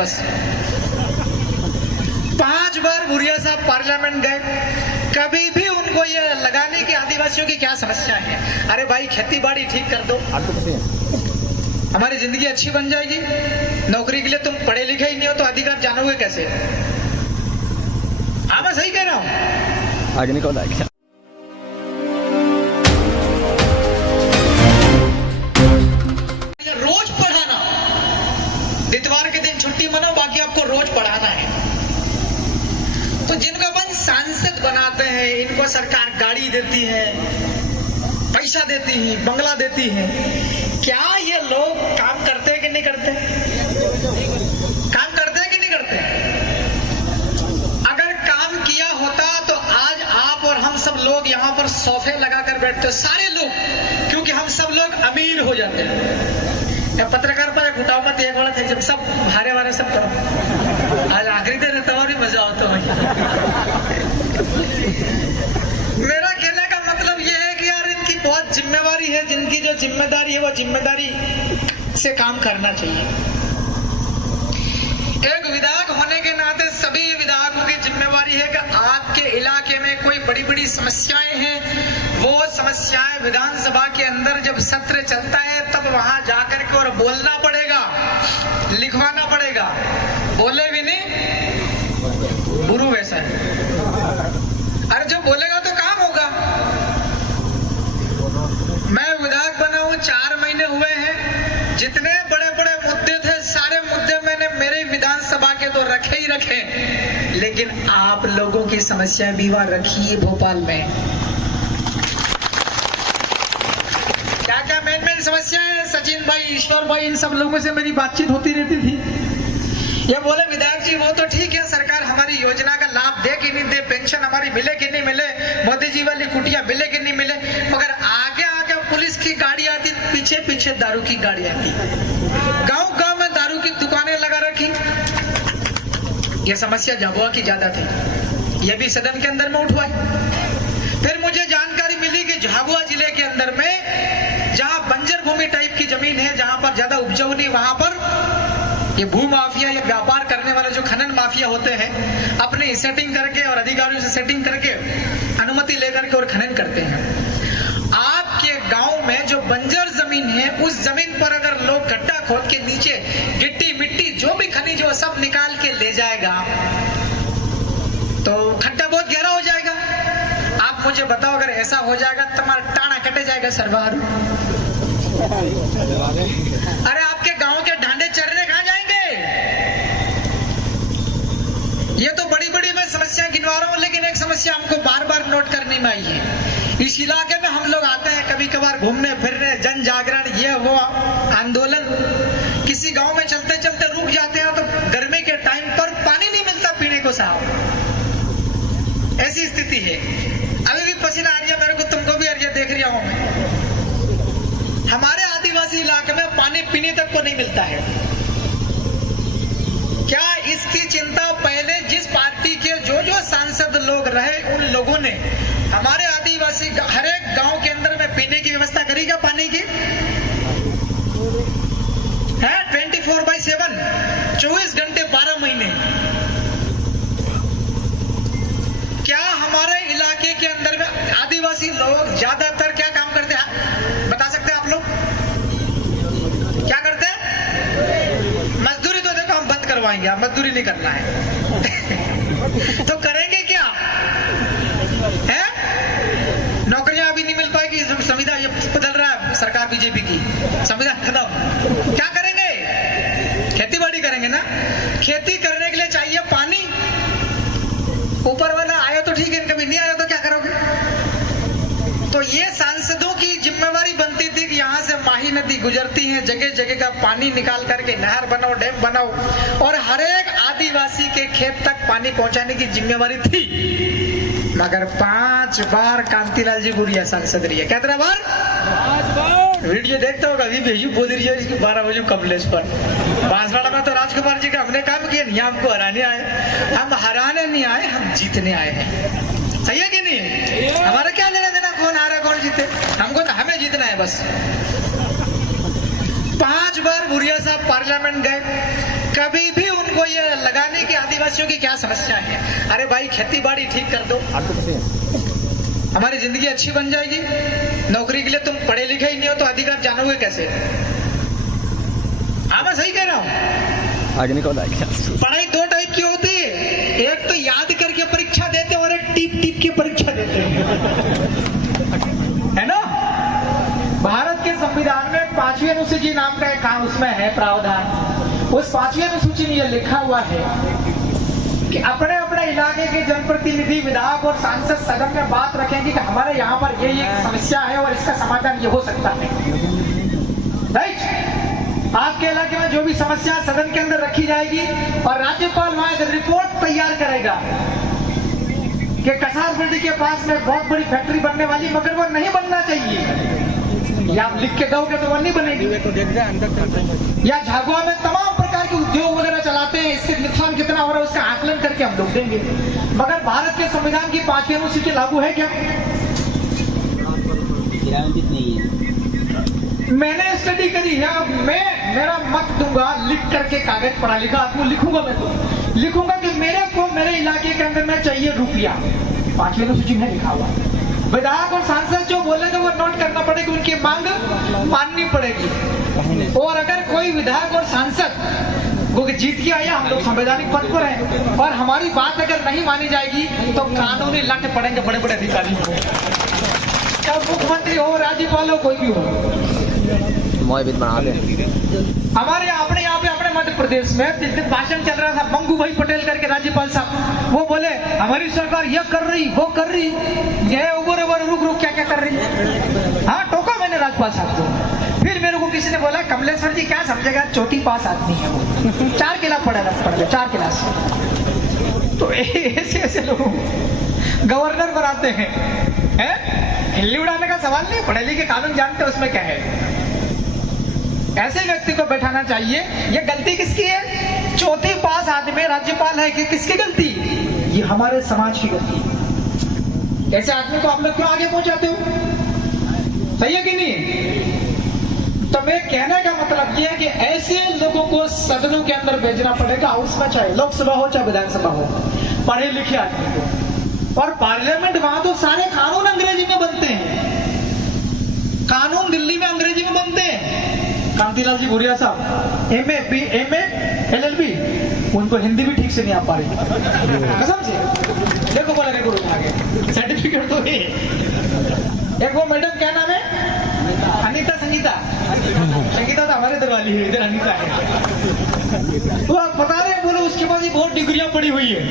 बस। 5 बार भूरिया साहब पार्लियामेंट गए, कभी भी उनको ये लगाने की आदिवासियों की क्या समस्या है। अरे भाई खेती बाड़ी ठीक कर दो, हमारी जिंदगी अच्छी बन जाएगी। नौकरी के लिए तुम पढ़े लिखे ही नहीं हो तो अधिकार जानोगे कैसे? हाँ मैं सही कह रहा हूं। आगे निकल आएगा। रोज पढ़ाना, इतवार के दिन छुट्टी मनाओ, बाकी आपको रोज पढ़ाना है। तो जिनको अपन सांसद बनाते हैं, इनको सरकार गाड़ी देती है, पैसा देती है, बंगला देती है। क्या ये लोग काम करते हैं कि नहीं करते? काम करते हैं कि नहीं करते? अगर काम किया होता तो आज आप और हम सब लोग यहाँ पर सोफे लगाकर बैठते, सारे लोग, क्योंकि हम सब लोग अमीर हो जाते हैं। पत्रकार पर एक उठाव मत एक वाला था, जब सब हारे वारे सब करो, आज आखिरी दिन रहता और भी मजा आता है। मेरा कहने का मतलब यह है कि यार इनकी बहुत जिम्मेवारी है, जिनकी जो जिम्मेदारी है वो जिम्मेदारी से काम करना चाहिए। एक विधायक होने के नाते सभी विधायकों की जिम्मेवारी है कि आपके इलाके में कोई बड़ी बड़ी समस्याएं हैं, वो समस्याएं विधानसभा के अंदर जब सत्र चलता है तब वहां जाकर के और बोलना पड़ेगा, लिखवाना पड़ेगा। बोले भी नहीं गुरु वैसा है। अरे जब बोलेगा तो काम होगा। मैं विधायक बना हूं 4 महीने हुए हैं, जितने बड़े बड़े मुद्दे थे सारे मुद्दे मैंने मेरे विधानसभा के तो रखे ही रखे, लेकिन आप लोगों की समस्याएं भी वहां रखी है भोपाल में। क्या क्या मेन मेन समस्या है? सचिन भाई, ईश्वर भाई, इन सब लोगों से मेरी बातचीत होती रहती थी। ये बोले विधायक जी वो तो ठीक है, सरकार हमारी योजना का लाभ दे कि नहीं दे, पेंशन हमारी मिले कि नहीं मिले, मोदी जी वाली कुटिया मिले कि नहीं मिले, मगर आगे आगे पुलिस की गाड़ी आती, पीछे पीछे दारू की गाड़ी आती, गांव गांव में दारू की दुकानें लगा रखी। ये समस्या झाबुआ की ज्यादा थी, ये भी सदन के अंदर में उठवाई। फिर मुझे जानकारी मिली कि झाबुआ जिले के अंदर में जहां बंजर भूमि टाइप की जमीन है, जहां पर ज्यादा उपजाऊ नहीं, वहां पर ये भू माफिया या व्यापार करने वाले जो खनन माफिया होते हैं, अपने सेटिंग करके और अधिकारियों से सेटिंग करके अनुमति लेकर के और खनन करते हैं। आपके गांव में जो बंजर जमीन है, उस जमीन पर अगर लोग गड्ढा खोद के नीचे गिट्टी मिट्टी जो भी खनिज वो सब निकाल के ले जाएगा तो खड्डा बहुत गहरा हो जाएगा। आप मुझे बताओ, अगर ऐसा हो जाएगा तुम्हारा टाणा कटे जाएगा सरवार। अरे आपके गांव के ढांडे चरने कहां जाएंगे? ये तो बड़ी बड़ी मैं समस्या गिनवा रहा हूं, लेकिन एक समस्या हमको बार बार नोट करने में आई है। इस इलाके में हम लोग आते हैं कभी कभार घूमने फिरने, जन जागरण, ये वो आंदोलन, किसी गांव में चलते चलते रुक जाते हैं तो गर्मी के टाइम पर पानी नहीं मिलता पीने को साहब। ऐसी स्थिति है, अभी भी पसीना आ रही है मेरे को, तुमको भी आ रही है, देख रहा हूं मैं। हमारे आदिवासी इलाके में पानी पीने तक को नहीं मिलता है। क्या इसकी चिंता पहले जिस पार्टी के जो सांसद लोग रहे उन लोगों ने हमारे आदिवासी हर एक गांव के अंदर में पीने की व्यवस्था करी क्या? पानी की है 24/7, 24 घंटे 12 महीने। क्या हमारे इलाके के अंदर में आदिवासी लोग ज्यादातर क्या काम करते हैं? बता सकते हैं आप लोग क्या करते हैं? मजदूरी तो देखो हम बंद करवाएंगे, आप मजदूरी नहीं करना है। तो करेंगे क्या है? नौकरियां अभी नहीं मिल पाएगी, संविधान ये बदल रहा है सरकार बीजेपी की, संविधान खत्म। क्या करेंगे? खेती बाड़ी करेंगे ना। खेती करने के लिए चाहिए पानी। ऊपर वाला आया तो ठीक है, कभी नहीं आया तो क्या करोगे? तो ये सांसदों की जिम्मेवारी बनती थी कि यहाँ से माही नदी गुजरती है, जगह जगह का पानी निकाल करके नहर बनाओ, डैम बनाओ, और हर एक आदिवासी के खेत तक पानी पहुंचाने की जिम्मेवारी थी। मगर 5 बार कांतिलाल जी भूरिया सांसद रही है। कितना बार? 5 बार। वीडियो देखते होगा, अभी भेजू बोल रही है इसकी 12 बजे कमलेश पर। बांसवाड़ा में तो राजकुमार जी का हमने काम किया, नहीं हमको हराने आए। हम हराने नहीं आए, हम जीतने आए हैं। सही है कि नहीं? हमारा क्या लेना देना कौन हारा कौन जीते, हमको तो हमें जीतना है बस। 5 बार भूरिया साहब पार्लियामेंट गए, कभी भी उनको को ये लगाने की आदिवासियों की क्या समस्या है। अरे भाई खेती बाड़ी ठीक कर दो, हमारी जिंदगी अच्छी बन जाएगी। नौकरी के लिए तुम पढ़े लिखे ही नहीं हो तो अधिकार जानोगे कैसे? हाँ मैं सही कह रहा हूँ। आगे निकल आएगा। पढ़ाई दो टाइप की होती है, एक तो याद करके परीक्षा देते हैं और एक टीप टीप की परीक्षा देते हैं, है ना। भारत के संविधान में 5वीं अनुसूची नाम का एक काम उसमें है प्रावधान। उस 5वीं अनुसूची में यह लिखा हुआ है कि अपने अपने इलाके के जनप्रतिनिधि, विधायक और सांसद सदन में बात रखेंगे कि हमारे यहाँ पर ये समस्या है और इसका समाधान ये हो सकता है। राइट, आपके इलाके में जो भी समस्या सदन के अंदर रखी जाएगी और राज्यपाल वहां एक रिपोर्ट तैयार करेगा कि कसारबंडी के पास में बहुत बड़ी फैक्ट्री बनने वाली, मगर वो नहीं बनना चाहिए। या आप लिख के दोगे तो वो नहीं बनेगी। या झाबुआ में तमाम प्रकार के उद्योग वगैरह चलाते हैं, इससे नुकसान कितना हो रहा है उसका आकलन करके हम लोग देंगे। मगर भारत के संविधान की 5वीं अनुसूची लागू है क्या? नहीं है। मैंने स्टडी करी है, अब मैं मेरा मत दूंगा लिख करके, कागज पढ़ा लिखा आपको लिखूंगा। मैं तो लिखूंगा कि मेरे को मेरे इलाके के अंदर में चाहिए रुपया, 5वीं अनुसूची में लिखा हुआ। विधायक और सांसद जो बोलेगा वो नोट करना पड़ेगी, उनकी मांग माननी पड़ेगी। और अगर कोई विधायक और सांसद वो जीत के आया, हम लोग संवैधानिक पद पर हैं, और हमारी बात अगर नहीं मानी जाएगी तो कानूनी लट पड़ेंगे बड़े बड़े अधिकारी को, चाहे मुख्यमंत्री हो, राज्यपाल हो, कोई भी हो। बना दे। हमारे अपने यहाँ पे अपने मध्य प्रदेश में जिस दिन भाषण चल रहा था, मंगू भाई पटेल करके राज्यपाल साहब, वो बोले हमारी सरकार ये कर रही वो कर रही, ये उबर उबर रुक रुक क्या क्या कर रही। हाँ टोका मैंने राज्यपाल साहब को। फिर मेरे को किसी ने बोला कमलेश्वर जी क्या समझेगा, चौथी पास आदमी है वो, 4 क्लास पढ़ेगा, 4 क्लास। तो ऐसे ऐसे लोग गवर्नर बनाते हैं। हिल्ली उड़ाने का सवाल नहीं, पढ़े लिखे कानून जानते उसमें क्या है। ऐसे व्यक्ति को बैठाना चाहिए। ये गलती किसकी है? चौथी पास आदमी राज्यपाल है कि किसकी गलती? ये हमारे समाज की गलती है। ऐसे आदमी को आप लोग क्यों आगे पहुंचाते हो? सही है कि नहीं? तो मैं कहने का मतलब ये है कि ऐसे लोगों को सदनों के अंदर भेजना पड़ेगा, हाउस में, चाहे लोकसभा हो चाहे विधानसभा हो, पढ़े लिखे आदमी को। और पार्लियामेंट वहां तो सारे कानून अंग्रेजी में बनते हैं, कानून दिल्ली में अंग्रेजी में बनते हैं। कांतिलाल जी भूरिया साहब MA LLB, उनको हिंदी भी ठीक से नहीं आ पा रही कसम से। देखो बोला देखो आगे सर्टिफिकेट तो है। एक वो मैडम क्या नाम है, अनीता संगीता तो हमारे इधर वाली है, इधर अनीता है। वो आप बता रहे बोलो उसके पास ही बहुत डिग्रियां पड़ी हुई है।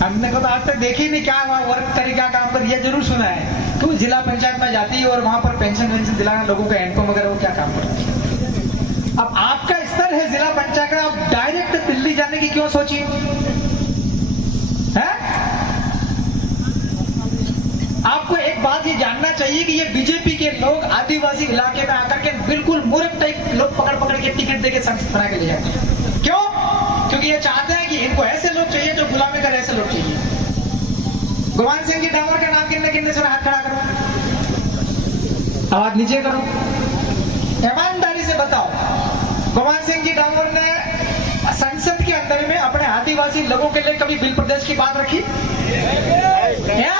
हमने को तो आज तक देखी नहीं क्या वर्क तरीका काम कर, यह जरूर सुना है कि वो जिला पंचायत में जाती है और वहां पर पेंशन दिलाना लोगों का, हैंडपंप वगैरह वो क्या काम करती है। अब आपका स्तर है जिला पंचायत का, आप डायरेक्ट दिल्ली जाने की क्यों सोची है? आपको एक बात ये जानना चाहिए कि ये बीजेपी के लोग आदिवासी इलाके में आकर के बिल्कुल मूर्ख टाइप लोग पकड़ पकड़ के टिकट देके संसद बना के ले जाते हैं। क्यों? क्योंकि ये चाहते हैं कि इनको ऐसे लोग चाहिए जो गुलामी कर, ऐसे लोग चाहिए। गुरवान सिंह जी डामोर का नाम गिनने से हाथ खड़ा करो, आवाज नीचे करो, ईमानदारी से बताओ, गुरवान सिंह जी डामोर ने संसद के अंदर में अपने आदिवासी लोगों के लिए कभी बिल प्रदेश की बात रखी? क्या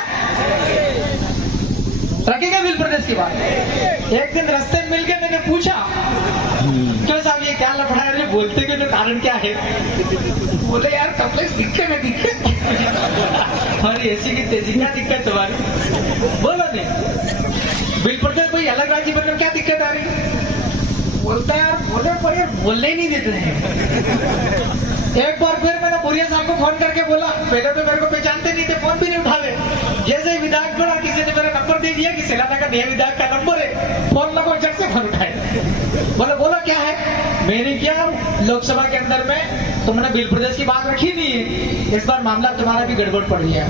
रखेगा बिल प्रदेश की बात? एक दिन रास्ते में मिल के मैंने पूछा क्यों साहब ये क्या लफड़ा है, बोलते के कारण क्या है? बोले यार कम्प्लेक्स दिक्कत में दिक्कत और ऐसी की तेजी क्या दिक्कत तुम्हारी? बोलो नहीं बिल प्रदेश कोई अलग राज्य बनने में क्या दिक्कत आ रही? बोलता यार बोले पर यार बोलने ही नहीं देते हैं। एक बार फिर मैंने भूरिया साहब को फोन करके बोला, पहले तो मेरे को पहचानते नहीं थे, फोन भी नहीं उठावे। जैसे ही विधायक बना किसी ने मेरा नंबर दे दिया कि सेलाना का नया विधायक का नंबर है, फोन लगो झट से फोन उठाए। बोले बोलो क्या है? मैंने क्या लोकसभा के अंदर में तुमने बिल प्रदेश की बात रखी नहीं है, इस बार मामला तुम्हारा भी गड़बड़ पड़ गया।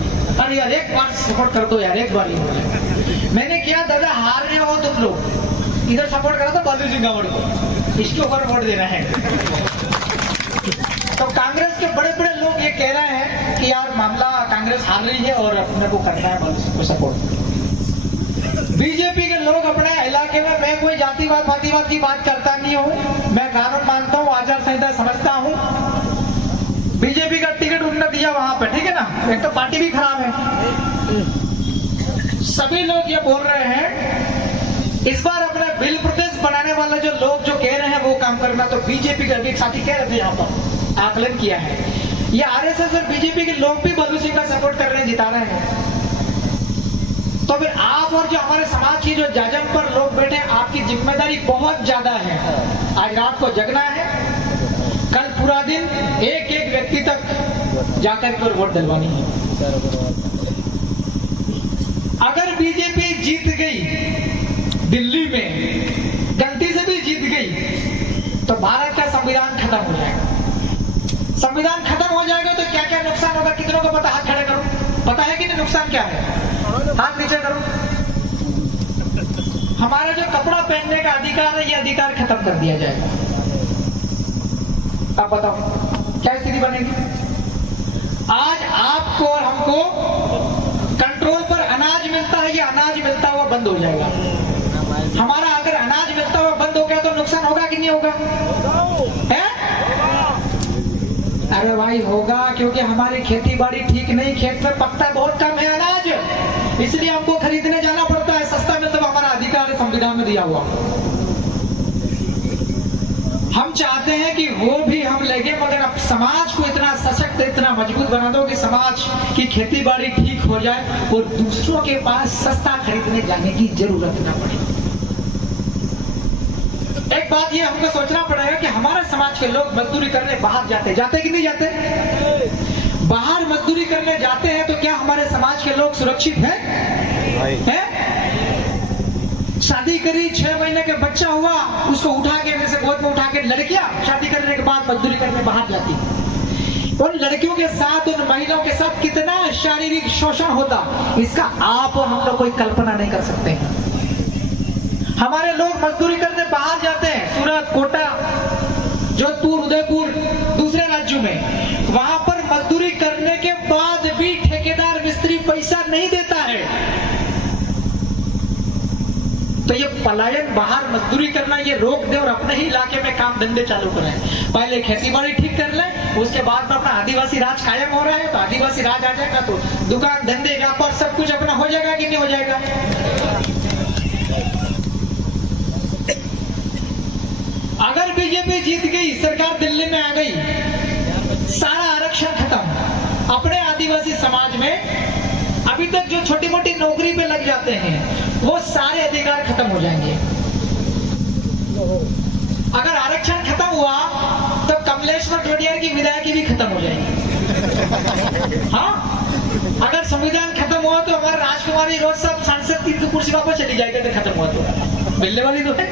अरे यार एक बार सपोर्ट कर दो यार, एक बार ही। मैंने क्या दादा हार रहे हो तुम लोग, इधर सपोर्ट करा तो बालू सिंह गावड़ को, इसके ऊपर वोट देना है। तो कांग्रेस के बड़े बड़े लोग ये कह रहे हैं कि यार मामला कांग्रेस हार रही है और अपने को करना है बालू सिंह को सपोर्ट। बीजेपी के लोग अपने इलाके में, मैं कोई जातिवाद फातिवाद की बात करता नहीं हूँ, मैं कानून मानता हूँ, आचार संहिता समझता हूँ। बीजेपी का टिकट उन्होंने दिया वहां पे, ठीक है ना। एक तो पार्टी भी खराब है। सभी लोग ये बोल रहे हैं इस बार अपना बिल प्रदेश बनाने वाले जो लोग जो कह रहे हैं वो काम करना। तो बीजेपी का एक साथी कह रहे थे यहाँ पर आकलन किया है, ये आरएसएस और बीजेपी के लोग भी बल्लू सिंह का सपोर्ट कर रहे हैं, जिता रहे हैं। तो फिर आप और जो हमारे समाज की जो जाजम पर लोग बैठे हैं, आपकी जिम्मेदारी बहुत ज्यादा है। आज रात को जगना है, कल पूरा दिन एक एक व्यक्ति तक जाकर के वोट दिलवानी है। अगर बीजेपी जीत गई दिल्ली में, गलती से भी जीत गई, तो भारत का संविधान खत्म हो जाएगा। संविधान खत्म हो जाएगा तो क्या क्या नुकसान होगा, कितनों को पता? हाथ खड़े करो, पता है कि नहीं नुकसान क्या है? हाथ नीचे करो। हमारा जो कपड़ा पहनने का अधिकार है, ये अधिकार खत्म कर दिया जाएगा। अब बताओ क्या स्थिति बनेगी? आज आपको और हमको कंट्रोल पर अनाज मिलता है, ये अनाज मिलता हुआ बंद हो जाएगा। हमारा अगर अनाज मिलता हुआ बंद हो गया तो नुकसान होगा कि नहीं होगा? है? अरे भाई होगा, क्योंकि हमारी खेती बाड़ी ठीक नहीं, खेत में पकता बहुत कम है अनाज, इसलिए हमको खरीदने जाना पड़ता है। सस्ता में तो हमारा अधिकार है संविधान में दिया हुआ। हम चाहते हैं कि वो भी हम लेंगे, मगर अब समाज को इतना सशक्त, इतना मजबूत बना दो कि समाज की खेती बाड़ी ठीक हो जाए और दूसरों के पास सस्ता खरीदने जाने की जरूरत न पड़े। एक बात ये हमको सोचना पड़ेगा कि हमारे समाज के लोग मजदूरी करने बाहर जाते कि नहीं जाते? बाहर मजदूरी करने जाते हैं तो क्या हमारे समाज के लोग सुरक्षित हैं? शादी करी, 6 महीने के बच्चा हुआ, उसको उठा के जैसे गोद में उठा के लड़कियां शादी करने के बाद मजदूरी करने बाहर जाती। उन लड़कियों के साथ, उन महिलाओं के साथ कितना शारीरिक शोषण होता, इसका आप और हम लोग कोई कल्पना नहीं कर सकते हैं। हमारे लोग मजदूरी करने बाहर जाते हैं, सूरत, कोटा, जोधपुर, उदयपुर, दूसरे राज्यों में। वहां पर मजदूरी करने के बाद भी ठेकेदार मिस्त्री पैसा नहीं देता है। तो ये पलायन, बाहर मजदूरी करना, ये रोक दे और अपने ही इलाके में काम धंधे चालू करें। पहले खेती बाड़ी ठीक कर लें, उसके बाद में अपना आदिवासी राज कायम हो रहा है तो आदिवासी राज आ जाएगा, तो दुकान धंधे व्यापार सब कुछ अपना हो जाएगा कि नहीं हो जाएगा? अगर बीजेपी जीत गई, सरकार दिल्ली में आ गई, सारा आरक्षण खत्म। अपने आदिवासी समाज में अभी तक जो छोटी मोटी नौकरी पे लग जाते हैं, वो सारे अधिकार खत्म हो जाएंगे। अगर आरक्षण खत्म हुआ तो कमलेश्वर ढोडियार की विधायकी भी खत्म हो जाएगी। हाँ, अगर संविधान खत्म हुआ तो हमारे राजकुमारी रोज सब सांसद की कुर्सी वापस चली जाएगी। अगर खत्म हुआ तो मिलने वाली तो है,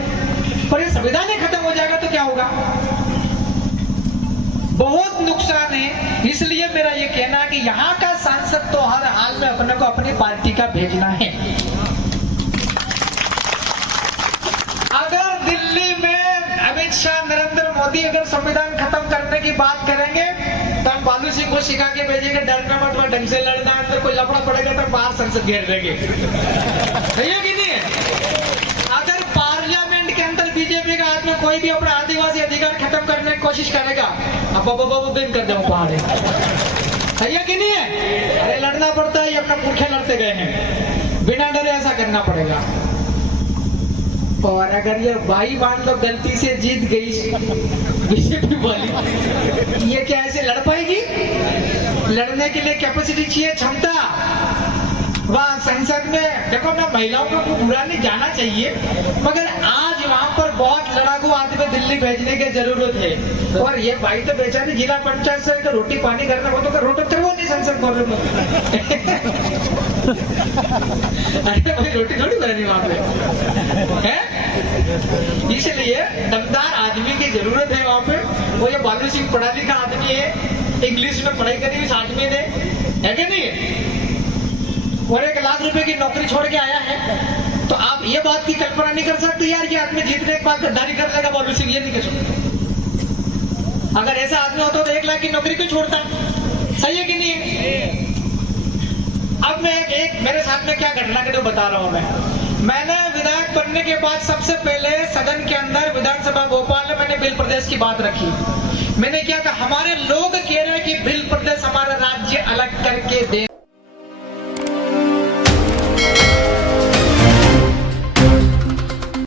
पर ये संविधान ही खत्म हो जाएगा तो क्या होगा? बहुत नुकसान है। इसलिए मेरा ये कहना है कि यहाँ का सांसद तो हर हाल में अपने को अपनी पार्टी का भेजना है। अगर दिल्ली में अमित शाह, नरेंद्र मोदी अगर संविधान खत्म करने की बात करेंगे तो हम बालू सिंह को सिखा के भेजेंगे, डरना मत, वह ढंग से लड़ना है, तो कोई लफड़ा पड़ेगा तो बाहर संसद घेर देंगे। सही है कि नहीं है? अगर पार्लियामेंट के अंदर बीजेपी का आदमी कोई भी अपना आदिवासी अधिकार खत्म करने की कोशिश करेगा, अब दिन कर दूं पहाड़। सही है कि नहीं है? अरे लड़ना पड़ता है, ये अपना पुरखे लड़ते गए हैं, बिना डरे ऐसा करना पड़ेगा। और अगर ये भाई मान लो गलती से जीत गई बीजेपी वाली, ये क्या ऐसे लड़ पाएगी? लड़ने के लिए कैपेसिटी चाहिए, क्षमता। वहाँ संसद में देखो ना, महिलाओं को बुरा नहीं जाना चाहिए, मगर आज वहाँ पर बहुत लड़ाकू आदमी दिल्ली भेजने की जरूरत है। और ये भाई तो बेचारे जिला पंचायत से तो रोटी पानी करना हो तो रोटी तो वो नहीं संसद बोल रहे। अरे भाई रोटी थोड़ी बनानी वहाँ पे है, इसलिए दमदार आदमी की जरूरत है वहाँ पे। वो ये बालू सिंह पढ़ा लिखा आदमी है, इंग्लिश में पढ़ाई करी हुई आदमी ने, है कि नहीं? और 1 लाख रुपए की नौकरी छोड़ के आया है, तो आप ये बात की कल्पना नहीं कर सकते यार ये आदमी जीतने के बाद गद्दारी कर लेगा बालू सिंह, ये नहीं कर सकते। अगर ऐसा आदमी होता तो 1 लाख की नौकरी क्यों छोड़ता? सही है कि नहीं? अब मैं एक मेरे साथ में क्या घटना के तो बता रहा हूं। मैंने विधायक बनने के बाद सबसे पहले सदन के अंदर, विधानसभा भोपाल में मैंने भील प्रदेश की बात रखी। मैंने क्या कहा, हमारे लोग कह रहे हैं कि भील प्रदेश हमारा राज्य